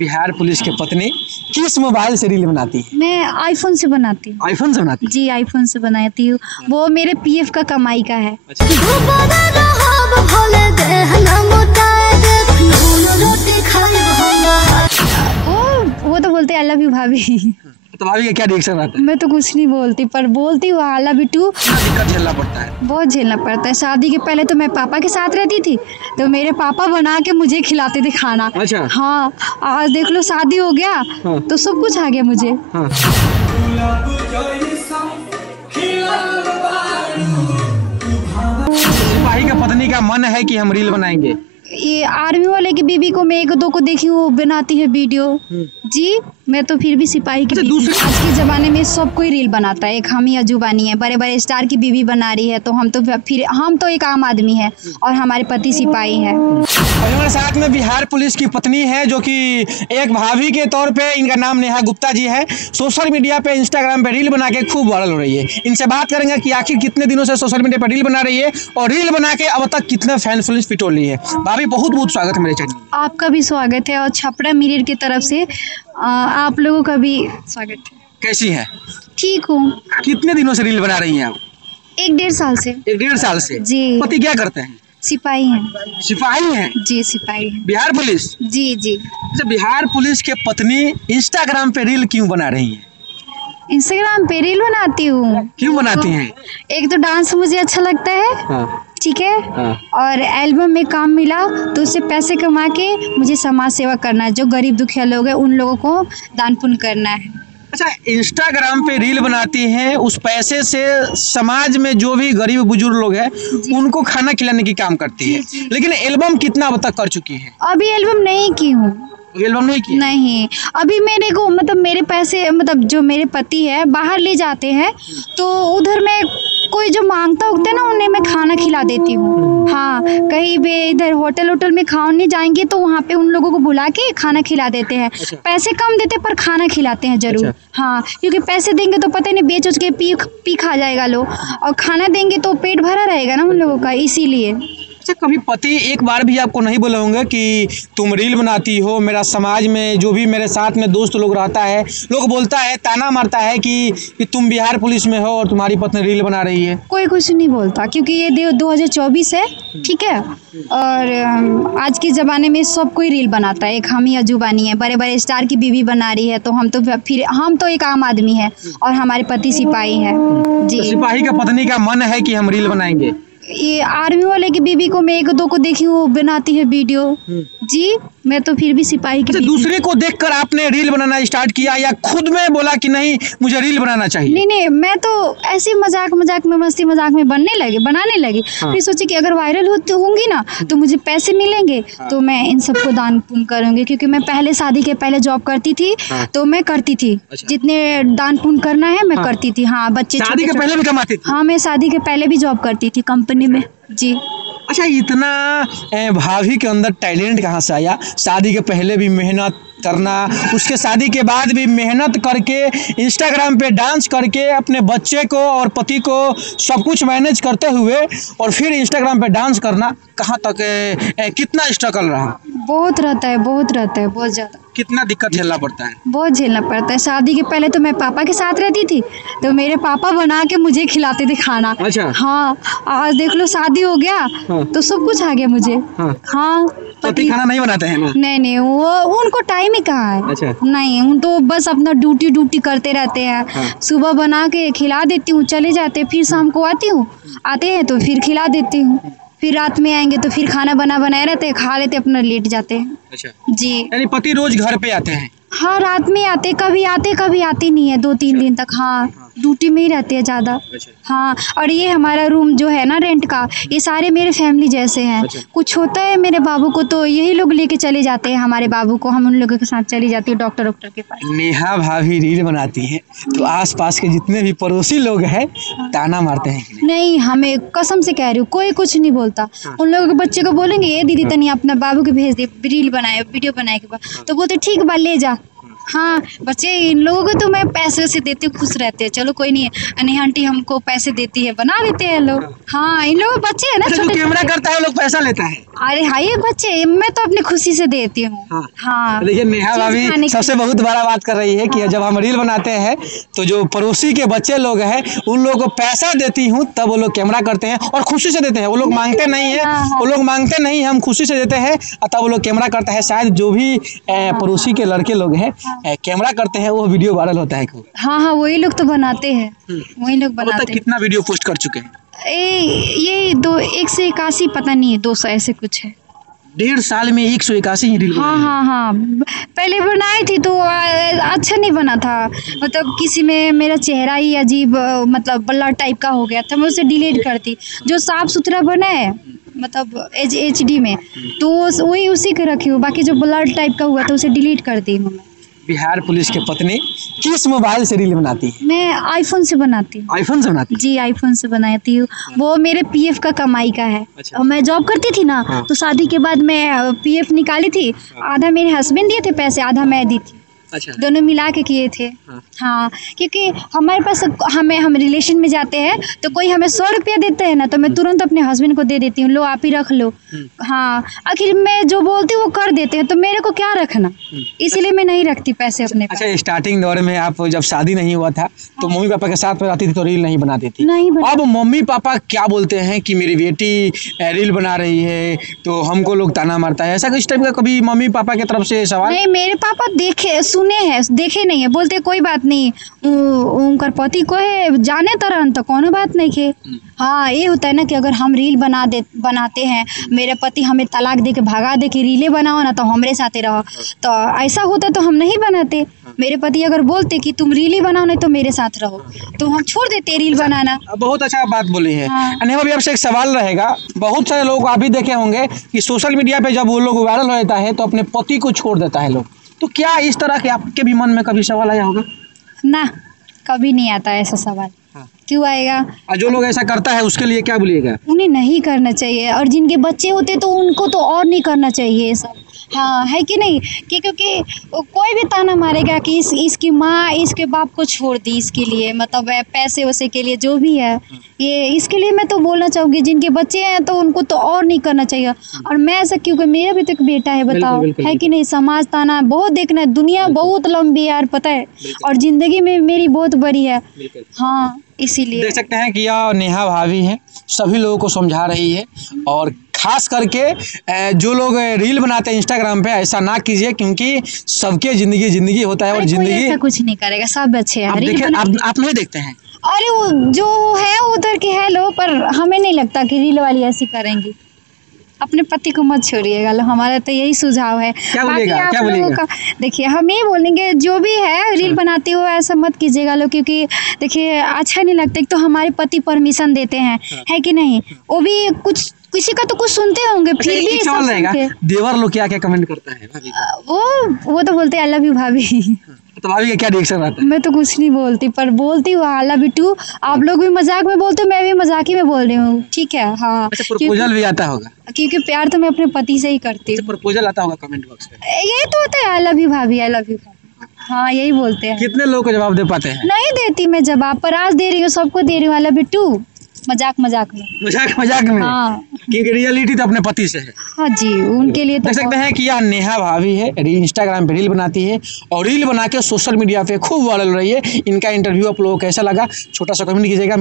Bihar police की पत्नी किस मोबाइल से रील बनाती है? मैं आईफोन से बनाती हूँ। आईफोन से बनाती जी आईफोन से बनाती हूँ। वो मेरे पीएफ का कमाई का है। वो तो बोलते आई लव यू भाभी। तो भाभी का क्या रिएक्शन रहता है? मैं तो कुछ नहीं बोलती, पर बोलती हूँ आई लव यू टू। दिक्कत झेलना पड़ता है? बहुत झेलना पड़ता है। शादी के पहले तो मैं पापा के साथ रहती थी, तो मेरे पापा बना के मुझे खिलाते थे खाना। अच्छा। हाँ, आज देख लो शादी हो गया। हाँ। तो सब कुछ आ गया मुझे। हाँ। सिपाही का पत्नी का मन है कि हम रील बनाएंगे। ये आर्मी वाले की बीवी को मैं एक दो को देखी, वो बनाती है वीडियो। जी मैं तो फिर भी सिपाही की बीवी। आज के ज़माने में सब कोई रील बनाता है, एक हम ही अजूबानी है। बड़े बड़े स्टार की बीवी बना रही है, तो हम तो एक आम आदमी है और हमारे पति सिपाही है। और हमारे साथ में बिहार पुलिस की पत्नी है, जो कि एक भाभी के तौर पे, इनका नाम नेहा गुप्ता जी है। सोशल मीडिया पे, इंस्टाग्राम पे रील बना के खूब वायरल हो रही है। इनसे बात करेंगे कि आखिर कितने दिनों से सोशल मीडिया पर रील बना रही है और रील बना के अब तक कितने फैन फॉलोइंग पिटोल ली है। भाभी बहुत बहुत स्वागत है मेरे चैनल में। आपका भी स्वागत है और छपरा मिरर की तरफ से आप लोगों का भी स्वागत है। कैसी है? ठीक हूँ। कितने दिनों से रील बना रही हैं आप? 1-1.5 साल से। 1-1.5 साल से? जी। पति क्या करते हैं? सिपाही हैं। सिपाही हैं? जी सिपाही हैं। बिहार पुलिस? जी जी। अच्छा, बिहार पुलिस के पत्नी इंस्टाग्राम पे रील क्यों बना रही हैं? इंस्टाग्राम पे रील बनाती हूँ। क्यों बनाती हैं? एक तो डांस मुझे अच्छा लगता है। हाँ। ठीक है। हाँ। और एल्बम में काम मिला तो उससे पैसे कमा के मुझे समाज सेवा करना है। जो गरीब दुखिया लोग हैं उन लोगों को दान पुण्य करना है। अच्छा, इंस्टाग्राम पे रील बनाती हैं, उस पैसे से समाज में जो भी गरीब बुजुर्ग लोग हैं उनको खाना खिलाने की काम करती है। लेकिन एल्बम कितना अब तक कर चुकी है? अभी एल्बम नहीं की हूँ। एल्बम नहीं की? नहीं, अभी मेरे को मतलब मेरे पैसे मतलब जो मेरे पति है बाहर ले जाते हैं, तो उधर में कोई जो मांगता उगता है ना, उन्हें मैं खाना खिला देती हूँ। हाँ, कहीं भी इधर होटल में खाने जाएंगे तो वहाँ पे उन लोगों को बुला के खाना खिला देते हैं। अच्छा। पैसे कम देते पर खाना खिलाते हैं जरूर। अच्छा। हाँ, क्योंकि पैसे देंगे तो पता नहीं बेच उच के पी खा जाएगा लोग, और खाना देंगे तो पेट भरा रहेगा ना उन लोगों का, इसीलिए। अच्छा, कभी पति एक बार भी आपको नहीं बोला होंगे कि तुम रील बनाती हो, मेरा समाज में जो भी मेरे साथ में दोस्त लोग रहता है, लोग बोलता है, ताना मारता है कि तुम बिहार पुलिस में हो और तुम्हारी पत्नी रील बना रही है? कोई कुछ नहीं बोलता, क्योंकि ये 2024 है। ठीक है। और आज के ज़माने में सब कोई रील बनाता है, एक हम ही अजूबानी है। बड़े बड़े स्टार की बीवी बना रही है, तो हम तो एक आम आदमी है और हमारे पति सिपाही है। जी। तो सिपाही का पत्नी का मन है कि हम रील बनाएंगे। ये आर्मी वाले की बीवी को मैं एक दो को देखी, वो बनाती है वीडियो। जी मैं तो फिर भी सिपाही की बीवी। दूसरे को देखकर आपने रील बनाना स्टार्ट किया या खुद में बोला कि नहीं मुझे रील बनाना चाहिए? नहीं, मैं तो ऐसे मजाक में मस्ती मजाक में बनाने लगी। हाँ। फिर सोची कि अगर वायरल होंगी ना तो मुझे पैसे मिलेंगे। हाँ। तो मैं इन सबको दान पुण्य करूंगी, क्योंकि मैं पहले शादी के पहले जॉब करती थी। हाँ। तो मैं करती थी। अच्छा। जितने दान पुण्य करना है मैं करती थी। हाँ, बच्चे शादी के पहले भी कमाती थी? हाँ, मैं शादी के पहले भी जॉब करती थी कंपनी में। जी। अच्छा, इतना भाभी के अंदर टैलेंट कहाँ से आया? शादी के पहले भी मेहनत करना, उसके शादी के बाद भी मेहनत करके इंस्टाग्राम पे डांस करके अपने बच्चे को और पति को सब कुछ मैनेज करते हुए और फिर इंस्टाग्राम पे डांस करना, कहाँ तक कितना स्ट्रगल रहा? बहुत रहता है, बहुत ज़्यादा। कितना दिक्कत झेलना पड़ता है? बहुत झेलना पड़ता है। शादी के पहले तो मैं पापा के साथ रहती थी, तो मेरे पापा बना के मुझे खिलाते थे खाना। अच्छा। हाँ, आज देख लो शादी हो गया। हाँ। तो सब कुछ आ गया मुझे। हाँ। पति खाना नहीं बनाते हैं ना? नहीं, वो उनको टाइम ही कहाँ है। अच्छा। नहीं, उन तो बस अपना ड्यूटी करते रहते हैं। हाँ। सुबह बना के खिला देती हूँ, चले जाते, फिर शाम को आते हैं तो फिर खिला देती हूँ, फिर रात में आएंगे तो फिर खाना बनाए रहते हैं, खा लेते, अपना लेट जाते हैं। अच्छा। जी। यानी पति रोज घर पे आते हैं? हाँ, रात में आते, कभी आते नहीं है, 2-3 दिन तक। हाँ, ड्यूटी में ही रहती है ज़्यादा। अच्छा। हाँ, और ये हमारा रूम जो है ना रेंट का, ये सारे मेरे फैमिली जैसे हैं। अच्छा। कुछ होता है मेरे बाबू को तो यही लोग लेके चले जाते हैं हमारे बाबू को, हम उन लोगों के साथ चली जाती है डॉक्टर के पास। नेहा भाभी रील बनाती है तो आसपास के जितने भी पड़ोसी लोग हैं ताना मारते हैं? नहीं, हमें कसम से कह रही हूँ, कोई कुछ नहीं बोलता। उन लोगों के बच्चे को बोलेंगे ये दीदी तनी अपना बाबू के भेज दे रील बनाए, वीडियो बनाए के बाद, तो बोलते ठीक बा ले जा। हाँ बच्चे इन लोगों को तो मैं पैसे से देती हूँ, खुश रहते हैं। चलो कोई नहीं है, नेहा आंटी हमको पैसे देती है, बना देते हैं लोग। हाँ इन लोग बच्चे है ना अच्छा, जो छोटे कैमरा छोटे। करता है लोग पैसा लेता है। अरे हाँ ये बच्चे, मैं तो अपनी खुशी से देती हूँ। हाँ। हाँ देखिए नेहा चीज़ खाने भाभी की। सबसे बहुत बड़ा बात कर रही है कि जब हम रील बनाते हैं तो जो पड़ोसी के बच्चे लोग हैं उन लोगों को पैसा देती हूँ, तब वो लोग कैमरा करते हैं और खुशी से देते हैं। वो लोग मांगते नहीं है, हाँ, हाँ। वो लोग मांगते नहीं, हम खुशी से देते हैं और तब वो लोग कैमरा करता है। शायद जो भी पड़ोसी के लड़के लोग हैं कैमरा करते हैं वो वीडियो वायरल होता है खूब। हाँ हाँ वही लोग तो बनाते हैं, वही लोग अब तक बनाते हैं। कितना वीडियो पोस्ट कर चुके हैं? ये 181 पता नहीं 200 ऐसे कुछ है। 1.5 साल में 181 रील हाँ हाँ हाँ पहले बनाई थी तो अच्छा नहीं बना था, मतलब किसी में मेरा चेहरा ही अजीब मतलब ब्लर टाइप का हो गया था, मैं उसे डिलीट करती। जो साफ सुथरा बना है मतलब HD में तो वही उसी के रखी हूँ, बाकी जो ब्लर टाइप का हुआ था उसे डिलीट कर दी हूँ मैं। बिहार पुलिस के पत्नी किस मोबाइल से रील बनाती है? मैं आईफोन से बनाती हूँ। आईफोन से बनाती जी आईफोन से बनाती हूँ, वो मेरे PF का कमाई का है। अच्छा। और मैं जॉब करती थी ना हाँ। तो शादी के बाद मैं PF निकाली थी, आधा मेरे हस्बैंड दिए थे पैसे, आधा मैं दी थी, अच्छा। दोनों मिला के किए थे। हाँ। हाँ क्योंकि हमारे पास हम रिलेशन में जाते हैं तो कोई हमें 100 रुपया देते हैं ना तो मैं तुरंत अपने हस्बैंड को दे देती हूँ, लो आप ही रख लो। हाँ आखिर मैं जो बोलती हूँ वो कर देते हैं तो मेरे को क्या रखना, इसीलिए मैं नहीं रखती पैसे अपने पास। अच्छा, स्टार्टिंग दौर में आप जब शादी नहीं हुआ था तो मम्मी पापा के साथ में रहती थी तो रील नहीं बनाती थी। नहीं बना। अब मम्मी पापा क्या बोलते हैं कि मेरी बेटी रील बना रही है तो हमको लोग ताना मारता है, ऐसा किस टाइप का कभी मम्मी पापा की तरफ से सवाल? नहीं मेरे पापा सुने हैं, देखे नहीं है, बोलते कोई बात नहीं, उनकर पति को है जाने तरन तो कोनो बात नहीं के। हाँ ये होता है ना कि अगर हम रील बनाते हैं, मेरे पति हमें तलाक दे के भगा दे के रीले बनाओ ना तो हमरे साथे रहो, तो ऐसा होता तो हम नहीं बनाते। मेरे पति अगर बोलते कि तुम रील ही बनाओ नहीं तो मेरे साथ रहो तो हम छोड़ देते रील बनाना। बहुत अच्छा बात बोली है। हाँ। नेहा भाभी आपसे एक सवाल रहेगा, बहुत सारे लोग आप भी देखे होंगे कि सोशल मीडिया पे जब वो लोग वायरल हो जाता है तो अपने पति को छोड़ देता है लोग, तो क्या इस तरह के आपके भी मन में कभी सवाल आया होगा? ना कभी नहीं आता ऐसा सवाल। हाँ। क्यों आएगा? और जो लोग ऐसा करता है उसके लिए क्या बोलिएगा? उन्हें नहीं करना चाहिए, और जिनके बच्चे होते तो उनको तो और नहीं करना चाहिए ये सब। हाँ है कि नहीं, क्योंकि कोई भी ताना मारेगा कि इसकी माँ इसके बाप को छोड़ दी इसके लिए, मतलब पैसे वैसे के लिए जो भी है ये, इसके लिए मैं तो बोलना चाहूँगी जिनके बच्चे हैं तो उनको तो और नहीं करना चाहिए। और मैं ऐसा क्योंकि मेरा भी तो एक बेटा है, बताओ बिल्कुल, है कि नहीं। समाज ताना बहुत देखना है, दुनिया बहुत लंबी है यार पता है, और ज़िंदगी में मेरी बहुत बड़ी है। हाँ इसीलिए देख सकते हैं कि यह नेहा भाभी है, सभी लोगों को समझा रही है। और खास करके जो लोग रील बनाते हैं इंस्टाग्राम पे, ऐसा ना कीजिए क्योंकि सबके ज़िंदगी होता है और अरे कोई ज़िंदगी ऐसा कुछ नहीं करेगा, सब अच्छे हैं। आप रील देखें, बना- आप नहीं देखते हैं? अरे वो जो है उधर के है लोग, पर हमें नहीं लगता कि रील वाली ऐसी करेंगी। अपने पति को मत छोड़िएगा, लो हमारा तो यही सुझाव है। क्या बाकी बोलिएगा, आप क्या लोगों बोलिएगा? का देखिए, हम ये बोलेंगे जो भी है रील बनाती हो ऐसा मत कीजिएगा लो, क्योंकि देखिए अच्छा नहीं लगता। एक तो हमारे पति परमिशन देते हैं, है कि नहीं, वो भी कुछ किसी का तो कुछ सुनते होंगे, फिर भी एक सब सवाल रहेगा, सुन के- देवर लोग क्या क्या कमेंट करता है भाभी को? वो तो बोलते हैं आई लव यू भाभी। तो भाभी का क्या रिएक्शन रहता है? मैं तो कुछ नहीं बोलती, पर बोलती हूँ आई लव यू टू। आप लोग भी मजाक में बोलते हो, मैं भी मजाक ही में बोल रही हूँ, ठीक है। हाँ अच्छा, प्रपोजल भी आता होगा? क्योंकि प्यार तो मैं अपने पति से ही करती हूँ। प्रपोजल आता होगा कमेंट बॉक्स में? यही तो होता है, आई लव यू भाभी, आई लव यू भाभी। हाँ यही बोलते हैं। कितने लोग को जवाब दे पाते हैं? नहीं देती मैं जवाब, पर आज दे रही हूँ, सबको दे रही हूँ आई लव यू टू, मजाक में। मजाक में? हाँ क्योंकि रियलिटी तो अपने पति से है। हाँ जी, उनके लिए तो देख सकते हैं कि यह नेहा भाभी है, इंस्टाग्राम पे रील बनाती है और रील बना के सोशल मीडिया पे खूब वायरल रही है। इनका इंटरव्यू आप लोगों को कैसा लगा, छोटा सा कमेंट कीजिएगा।